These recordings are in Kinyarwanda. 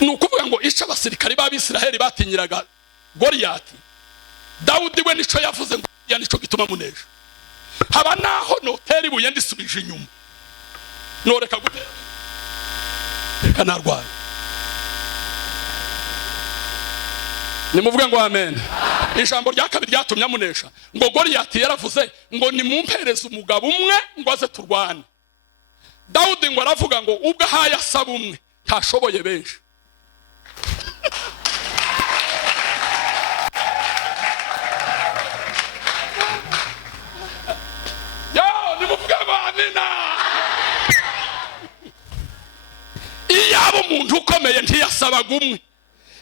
nukuvuga ngo ica abasirikari b'Abisiraheli batinyiraga Goliyati, Dawudi we nico yavuze ngo ya nico gituma munesha. Haba naho notera ibuye ndisubije inyuma, noreka gutera reka narwaye. Nimuvuge ngo amen. Ijambo rya kabiri ryatumye amunesha ngo Goliyati yaravuze ngo nimumpereze umugabo umwe ngo aze turwane. Dawudi ngo aravuga ngo ubwo ahaye asaba umwe ntashoboye benshi. Nimuvuge ngo amina. Iyaba umuntu ukomeye ntiyasabaga umwe,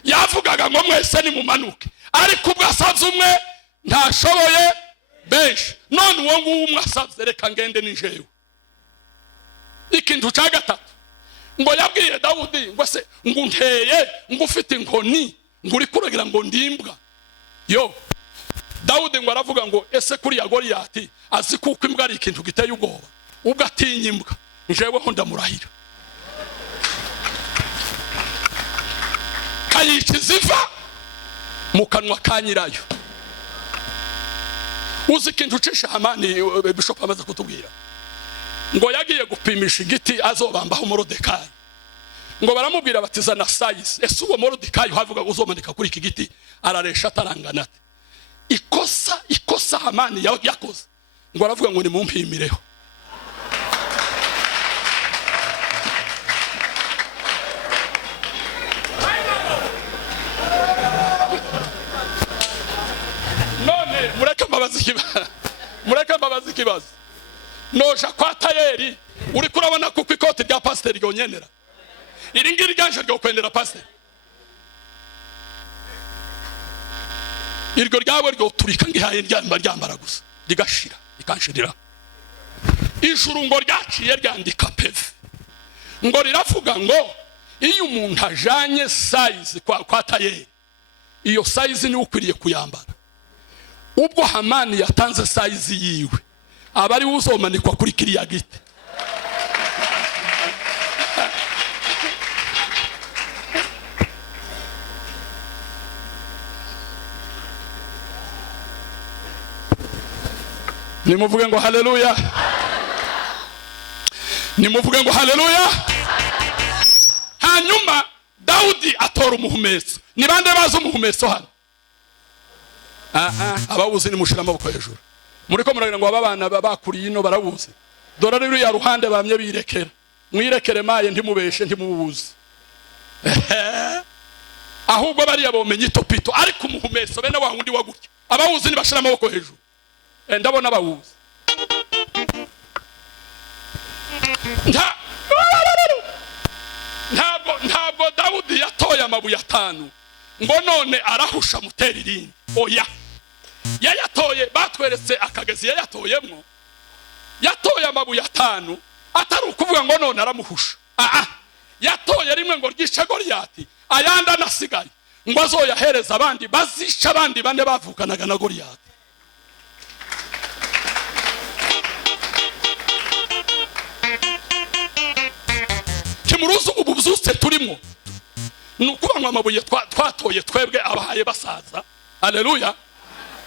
yavugaga ngo mwese nimumanuke, ariko ubwo asabye umwe ntashoboye benshi. None uwo nguwo umwe asabye reka ngende nijewe. Ikintu cya gatatu ngo yabwiye Dawudi ngo se ngo nteye ngo ufite inkoni ngo uri kuregera ngo ndimbwa. Yo Dawudi ngo aravuga ngo ese kuri ya Goliyati azi kuko imbwa ari ikintu giteye ubwoba, ubwo atinya imbwa njewe ho ndamurahira kayikiza iva mu kanwa ka nyirayo. Uzi ikintu ucisha Hamani Bishop amaze kutubwira ngo yagiye gupimisha igiti azobambaho Morodekayi, ngo baramubwira batizana size. Ese uwo Morodekayi havuga uzomanika kuri iki giti araresha atarangana ate? Ikosa Hamani yakoze ngo aravuga ngo nimumpimireho. None mureke mbabazi kibazo. Noja kwa tayeri uri kurabona kuko ikote rya pastor ryonyenera. Iri ngiri ryanje ryo kwendera pastor. Iryo ryawe ryo turika ngihaye ryambara gusa rigashira ikanshirira. Ijuru ngo ryaciye ryandika peve ngo riravuga ngo iyo umuntu ajanye size kwa tayeri, iyo size ni ukwiriye kuyambara. Ubwo Hamani yatanze size yiwe abari uzomanikwa kuri kiriya giti. Nimuvuge ngo haleluya. Nimuvuge ngo haleluya. Hanyuma Dawudi atora umuhumetso. Ni bande baza umuhumetso hano? Abawuzi nimushira amaboko hejuru. Muriko muragira ngo ababana bakuriye ino barawuzi. Dora rero ya ruhande bamye birekera. Mwirekere maye ntimubeshe ntimubuze. Ahubwo bari yabomenye itopito ariko umuhumetso bene wa wundi wagutya. Abawuzi nibashira amaboko hejuru. Ndabona abawuzi. Ntabwo Dawudi yatoye amabuye 5 ngo none arahusha mutera irindi. Oya, yayatoye batweretse akagezi yayatoyemwo. Yatoye amabuye 5 atari ukuvuga ngo none aramuhusha. Yatoye rimwe ngo ryice Goliyati, ayanda nasigaye ngo azoyahereza abandi bazisha abandi bande bavukanaga na Goliyati. Kimuruzu ubu buzuse turimo nukubanywa amabuye twatoye twebwe abahaye basaza. Haleluya.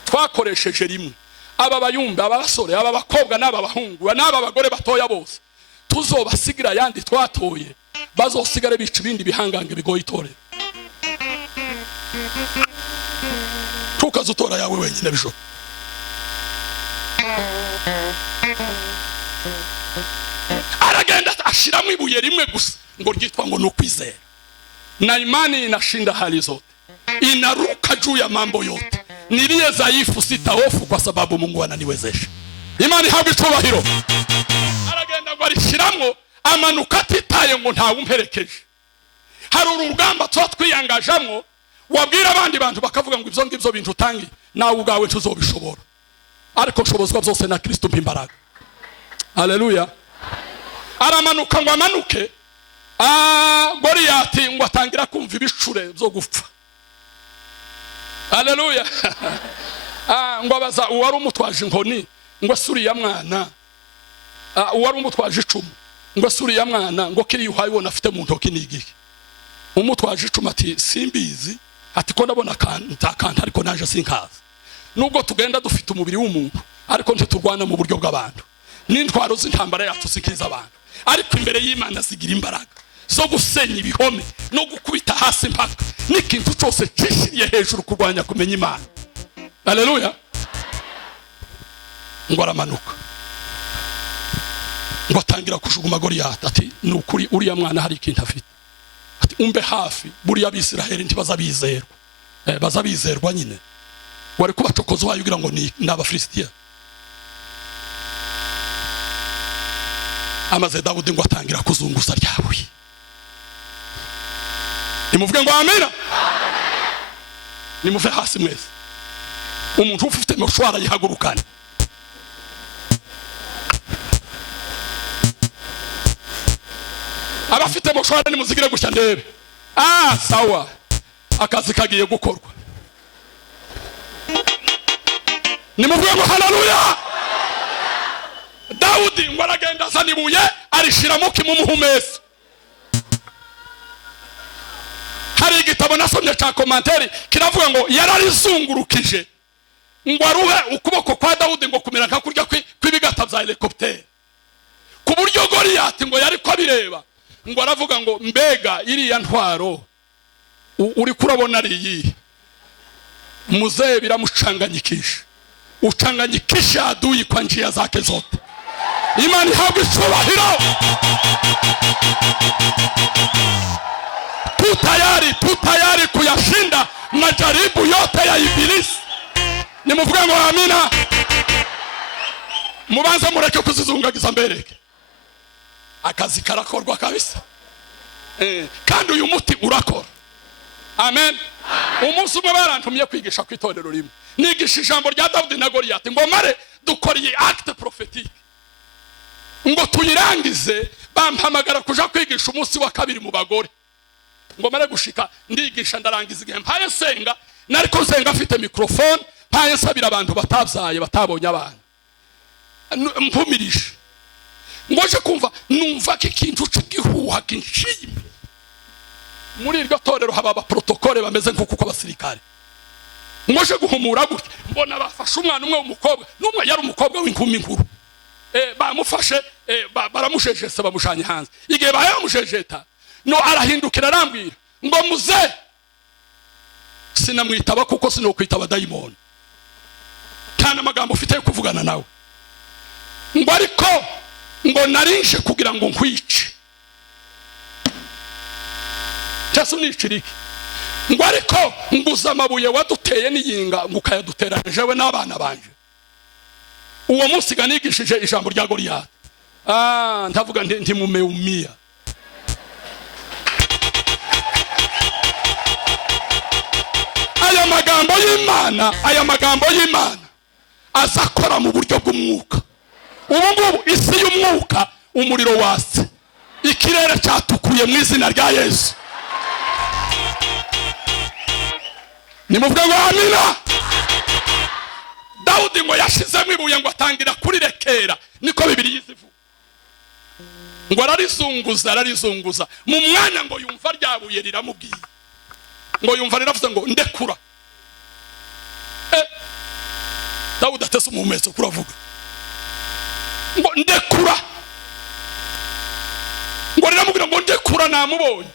Twakoresheje rimwe aba bayumba abasore aba bakobwa n'aba bahungu n'aba bagore batoya bose tuzobasigira yandi twatoye bazosigare bica ibindi bihangange bigoye itorero. Tukazutora yawe wenyine bisho. Aragenda ashiramo ibuye rimwe gusa ngo ryitwa ngo nukwizera. Na imani inashinda hali zote, inaruka juu ya mambo yote. Niliye dhaifu sitahofu kwa sababu Mungu ananiwezesha. Imani habi cyubahiro. Aragenda ngo arishiramwo amanuka atitaye ngo ntawumperekeje. Hari urugamba twiyangajamwo wabwira abandi bantu bakavuga ngo ibyo ngibyo bintu utangi nawe ubwawe tuzobishobora. Ariko shobozwa byose na Kristo mpimbaraga. Haleluya. Aramanuka ngo amanuke. Goliyati ngo atangira kumva ibicure byo gupfa. Haleluya. Ngo abaza uwari umutwaje inkoni ngo suriya mwana. Uwari umutwaje icumu ngo suriya mwana ngo kiri yuhaye wona afite mu ntoki nigiki. umutwaje icuma ati simbizi, ati ko ndabona kanta ariko naje sinkaza. Nubwo tugenda dufite umubiri w'umuntu ariko ntiturwana mu buryo bw'abantu, n'intwaro z'intambara yacu zikiza abantu, ariko imbere y'Imana zigira imbaraga zo gusenya ibihome no gukubita hasi impaka n'ikintu cyose cishiriye hejuru kurwanya kumenya Imana. Haleluya. Ngo aramanuka, ngo atangira kujugunya Goliyati, ati nukuri uriya mwana hari ikintu afite, ati umbe hafi, buriya Abisiraheli ntibazabizerwa, bazabizerwa nyine, wari kubacokoza wayo ugira ngo ni n'Abafilisitiya. Amaze Dawudi ngo atangira kuzunguza ryabuye. Nimuvuge ngo amina. Nimuve hasi mwese. Umuntu ufite mushwara yihagurukane. Abafite mushwara nimuzigire gutya ndebe. Sawa. Akazi kagiye gukorwa. Nimuvuge ngo haleluya. Dawudi ngo aragenda azana ibuye arishiramo kimumuhumesa. Hari igitabo nasomye cya komanteri kiravuga ngo yararizungurukije ngo aruhe ukuboko kwa Dawudi ngo kumera nka kurya kw'ibigata bya helicopter, ku buryo Goliyati ngo yari ko abireba ngo aravuga ngo mbega iriya ntwaro uri kurabona ari iyi muzee biramucanganyikisha, uchanganyikisha adui kwa njia zake zote. Imani ihabwe icyubahiro. Tutayari kuyashinda majaribu yote ya Ibilisi. Nimuvuge ngo amina. Mubanza mureke kuzizungagiza mbereke. Akazi karakorwa kabisa. Kandi uyu muti urakora. Amen. Umunsi umwe barantumye kwigisha ku itorero rimwe, nigisha ijambo rya Dawudi na Goliyati ngo mare dukoriye acte prophétique, ngo tuyirangize. Bampamagara kuja kwigisha umunsi wa kabiri mu bagore, ngo mare gushika ndigisha ndarangiza igihe mpaye senga, nariko nsenga afite microphone mpaye nsabira abantu batabyaye batabonye abana, mpumirije ngoje kumva numva kikintu cy'igihuha kinshimye. Muri iryo torero haba aba protocole bameze nkuko abasirikare. Ngoje guhumura gutya mbona bafashe umwana umwe w'umukobwa, numwe yari umukobwa w'inkumi nkuru, bamufashe baramushejese bamushanye hanze. Igihe bayamushejeta no arahindukira arambwira ngo muze, sinamwitaba kuko sinokwitaba dayimoni, kana amagambo ufite kuvugana nawe, ngo ariko ngo narinje kugira ngo nkwice. Yesu niciriki ngo ariko nguza amabuye waduteye n'iyinga ngukayadutera jewe n'abana banje. Uwo munsi ganigishije ijambo rya Goliyati. Ndavuga ndi mumeumia. Aya magambo y'Imana azakora mu buryo bw'umwuka. Ubu ngubu isi y'umwuka umuriro wase, ikirere cyatukuye mu izina rya Yesu. Nimuvuge ngo amina. Dawudi ngo yashizemo ibuye ngo atangira kurirekera, niko Bibiliya izivuga. Ngo ararizunguza mu mwanya ngo yumva ryabuye riramubwiye, ngo yumva riravuze ngo ndekura. Dawudi atese umumetso kuravuga ngo ndekura, ngo riramubwira ngo ndekura namubonye,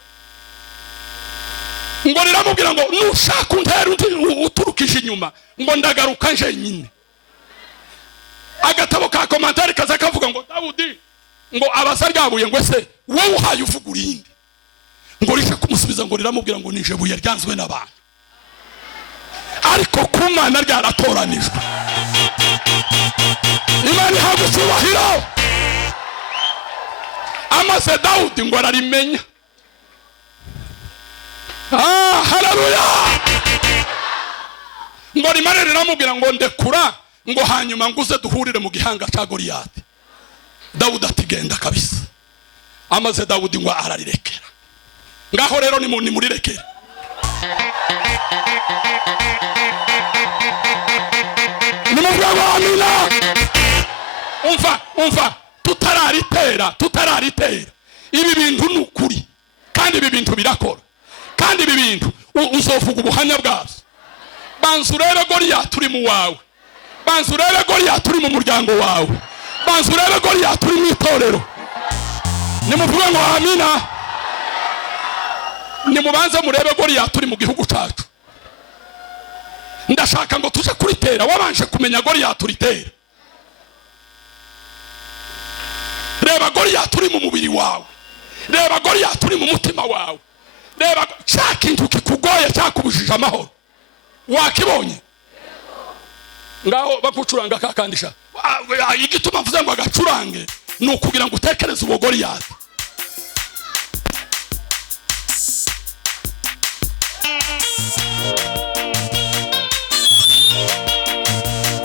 ngo riramubwira ngo nushaka untera uturukije inyuma ngo ndagaruka nje nyine. Agatabo ka komantari kaza kavuga ngo Dawudi ngo abaza ryabuye ngo se wowe uhaye uvuga urinde, ngo rije kumusubiza ngo riramubwira ngo nije buye ryanzwe n'abantu ariko kumana ryaratoranijwe. Imana ihabwe icyubahiro. Amaze Dawudi ngo ararimenya. Haleluya. Ngo rimare riramubwira ngo ndekura, ngo hanyuma nguze duhurire mu gihanga cya Goliyati. Dawudi atigenda kabisa. Amaze Dawudi ngo ararirekera. Ngaho rero ni murirekera. Amina. Umva tutararitera. Ibi bintu nukuri kandi ibi bintu birakora. kandi ibi bintu uzovuga ubuhamya bwazo. Banza urebe Goliyati uri mu wawe, banza urebe Goliyati uri mu muryango wawe, banza urebe Goliyati uri mu itorero. Nimuvuge ngo amina. Nimubanze murebe Goliyati uri mu gihugu cyacu. Ndashaka ngo tuje kuritera, wabanje kumenya Goliyati uritera. Reba Goliyati uri mu mubiri wawe, reba Goliyati uri mu mutima wawe, reba cya kintu kikugoye cyakubujije amahoro. Wakibonye? Ngaho bakucuranga kakandisha. Igituma mvuze ngo agacurange ni ukugira ngo utekereze uwo Goliyati.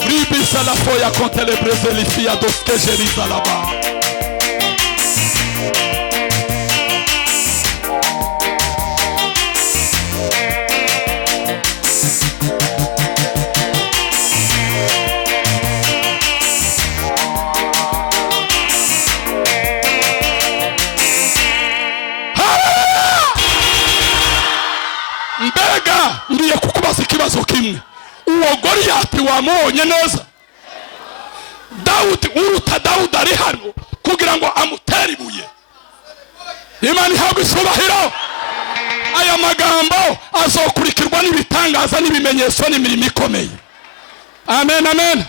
Ribisa la foya contre les brezelifia doske jeriza là-bas. Mbega ndiye kukubaza ikibazo kimwe, uwo Goliyati wamubonye neza? Dawudi, uruta Dawudi ari hano kugira ngo amutere ibuye. Imana ihabwe icyubahiro. Aya magambo azokurikirwa n'ibitangaza n'ibimenyetso n'imirimo ikomeye. Amen, amen.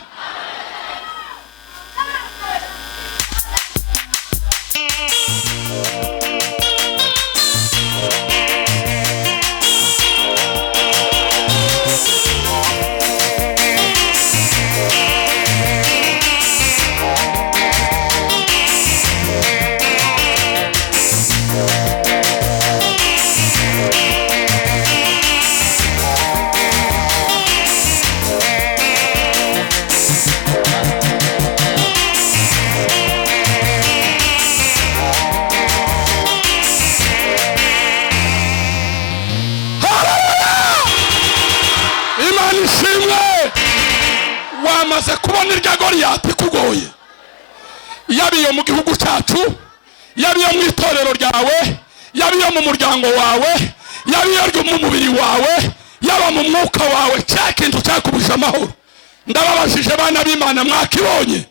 Wamaze kubona irya Goliyati kugoye, yabiyo mu gihugu cyacu, yabiyo mu itorero ryawe, yabiyo mu muryango wawe, yabiyo mu mubiri wawe, yaba mu mwuka wawe, cya kintu cyakubuje amahoro. Ndababajije bana b'Imana, mwakibonye?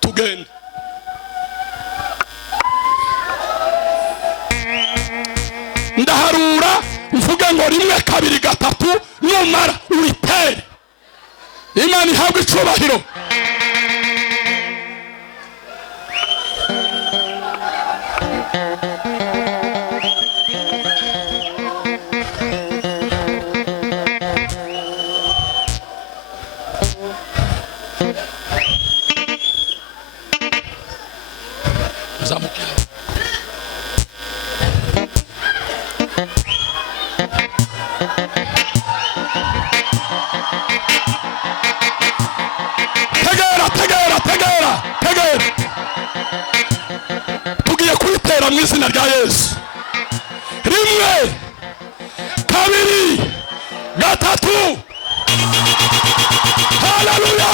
Tugende. Ndaharura mvuge ngo 1 2 3 numara uwitere. Imana ihabwe icyubahiro. Zamukira. Tegera. Tugiye kuritera mu izina rya Yesu. 1 2 3. Haleluya.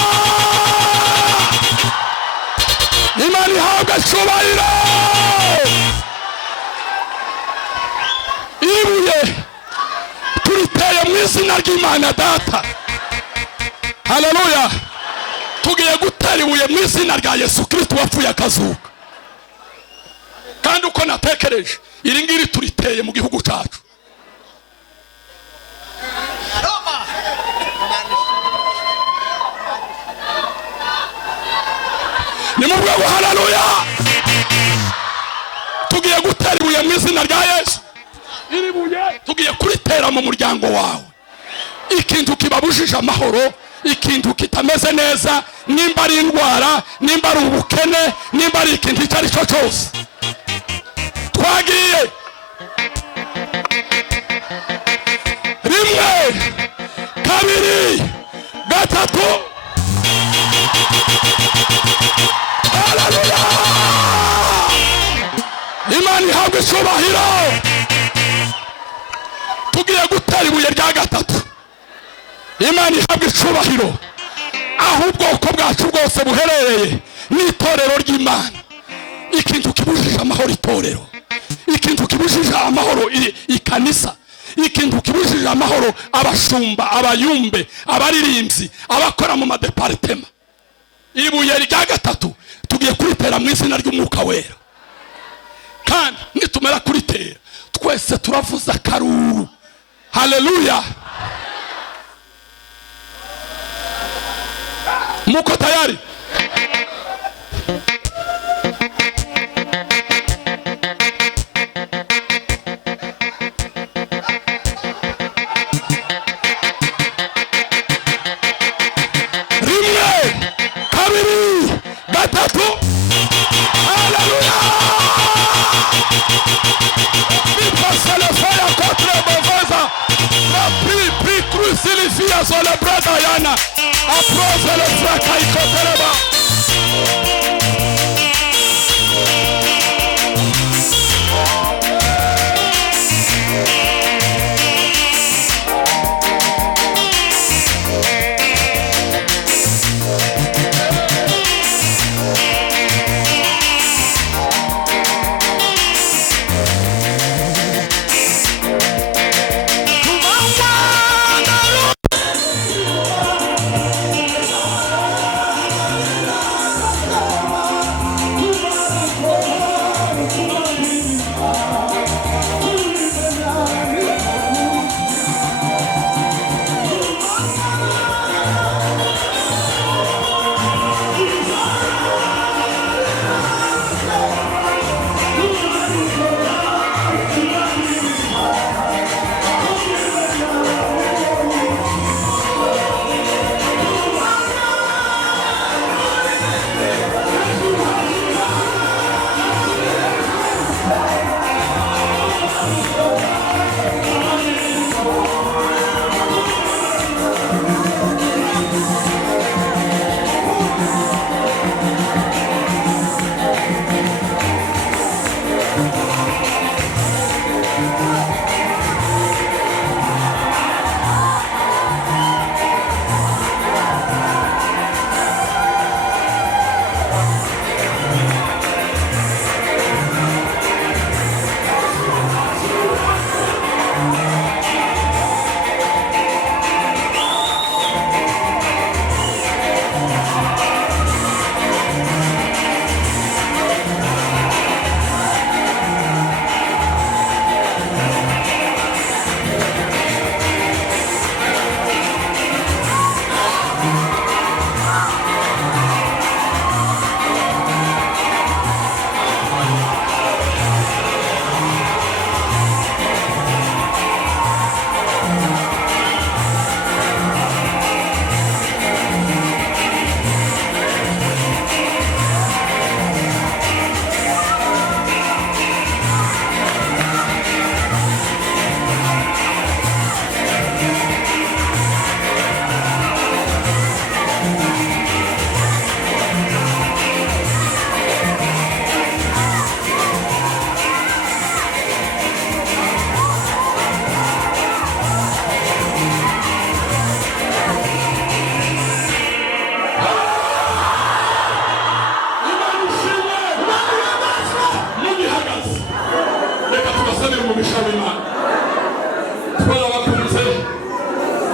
Imana ihabwe icyubahiro. Ibuye turiteye mu izina ry'Imana Data. Haleluya. Tugiye gutera ibuye mu izina rya Yesu Kristo wapfuye akazuka. Kandi uko natekereje iri ngiri turiteye mu gihugu cyacu. Nimuvuge ngo haleluya. Tugiye gutera ibuye mu izina rya Yesu. Iri buye tugiye kuritera mu muryango wawe. Ikintu kibabujije amahoro, ikintu kitameze neza, nimba ari indwara, nimba ari ubukene, nimba ari ikintu icyo ari cyo cyose. Twagiye 1 2 3. Haleluya. Imana ihabwe icyubahiro. Tugiye gutera ibuye rya gatatu. Imana ihabwe icyubahiro. Aho ubwoko bwacu bwose buherereye n'itorero ry'Imana. Ikintu kibujije amahoro itorero, ikintu kibujije amahoro ikanisa, ikintu kibujije amahoro abashumba, abayumbe, abaririmbyi, abakora mu madepartema. Ibuye rya gatatu tugiye kuritera mu izina ry'Umwuka Wera, kandi nitumara kuritera twese turavuza karuru. Haleluya! Muko tayari? Rimwe, kabiri, gatatu. Haleluya! Passez le feu à contre Bovaza. La pri crucifia sur le bras d'Ayana. Approche le fracas et contre le bas.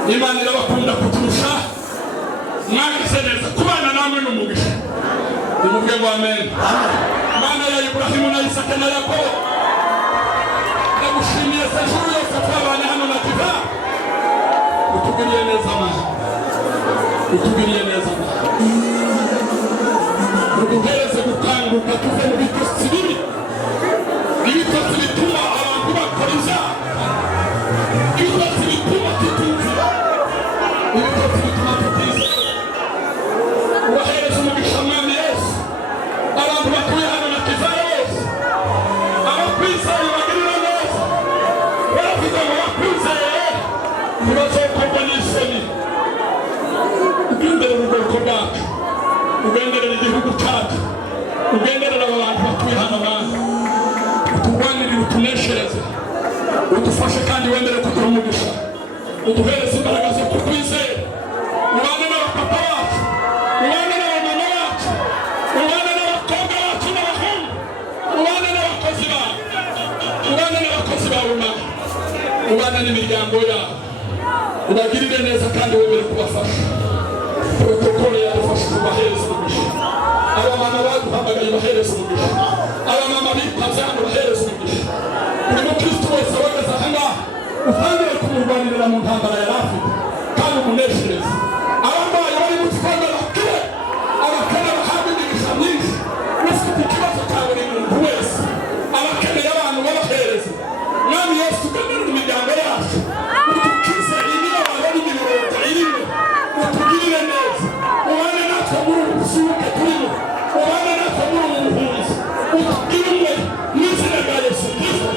Imana irabakunda kuturusha, mwagize neza kubana namwe n'umugisha. Nimuvuge ngo amen. Mana ya Ibrahimu na Isaka na Yakobo, ndagushimiye sejuru yose twabanye hano na Diva. Utugiriye neza Mana, utugiriye neza Mana. Uduhereze gukanguka tuve mu bitotsi bibi, ibitotsi bituma abantu bakora ibyaha, ibitotsi bituma tutumvira, ibitotsi bituma tutizera. Ubahereze umugisha Mwami Yesu, abantu batuye hano na Diva bose, abakwizeye bagirira neza, baravuga ngo bakwizeye ntibazokorwa n'isoni. Ugenderera ubwoko bwacu, ugenderera igihugu cyacu, ugenderera abantu batuye hano Mana, uturwanirire utuneshereze, udufashe kandi wemere kuduha umugisha, uduhereze imbaraga zo kukwizera. Ubane n'abapapa bacu, ubane n'abamama bacu, ubane n'abakobwa bacu n'abahungu, ubane n'abakozi bawe, ubane n'abakozi bawe Mana, ubana n'imiryango yabo, ubagirire neza kandi wemere kubafasha. Protokole yadufasha kubahereza umugisha. Abamama baduhamagaye bahereza umugisha, abamama bitavye hano bahereza umugisha. Buri mukristo wese wageze aha ngaha utangire kumurwanirira mu ntambara yari afite kandi umuneshereze. Abarwayi bari mu kikombe bakire, abakene bahabwe imigisha myinshi. Ufite ikibazo cya buri muntu wese, abakeneye abantu babahereze. Mwami Yesu, tugenera imiryango yacu, udukize imibabaro n'imirongo irimo, utugirire neza. Ubane natwe muri ubu busuke turimo, ubane natwe muri ubu buhunzi, utugire umwe n'izina rya Yesu Kristo.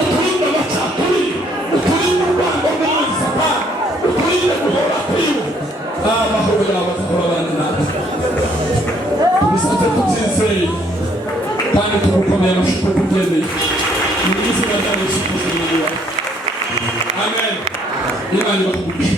Uturinde amacakubiri, uturinde urwango rw'umwanzi Satani, uturinde guhora kwiwe. Amahoro yawe azahorana natwe. Tubisabye tubyizeye kandi tugukomeye amashyi tubyemeye. Mu izina rya Yesu Kristo. Amen. Imana ibahe umugisha.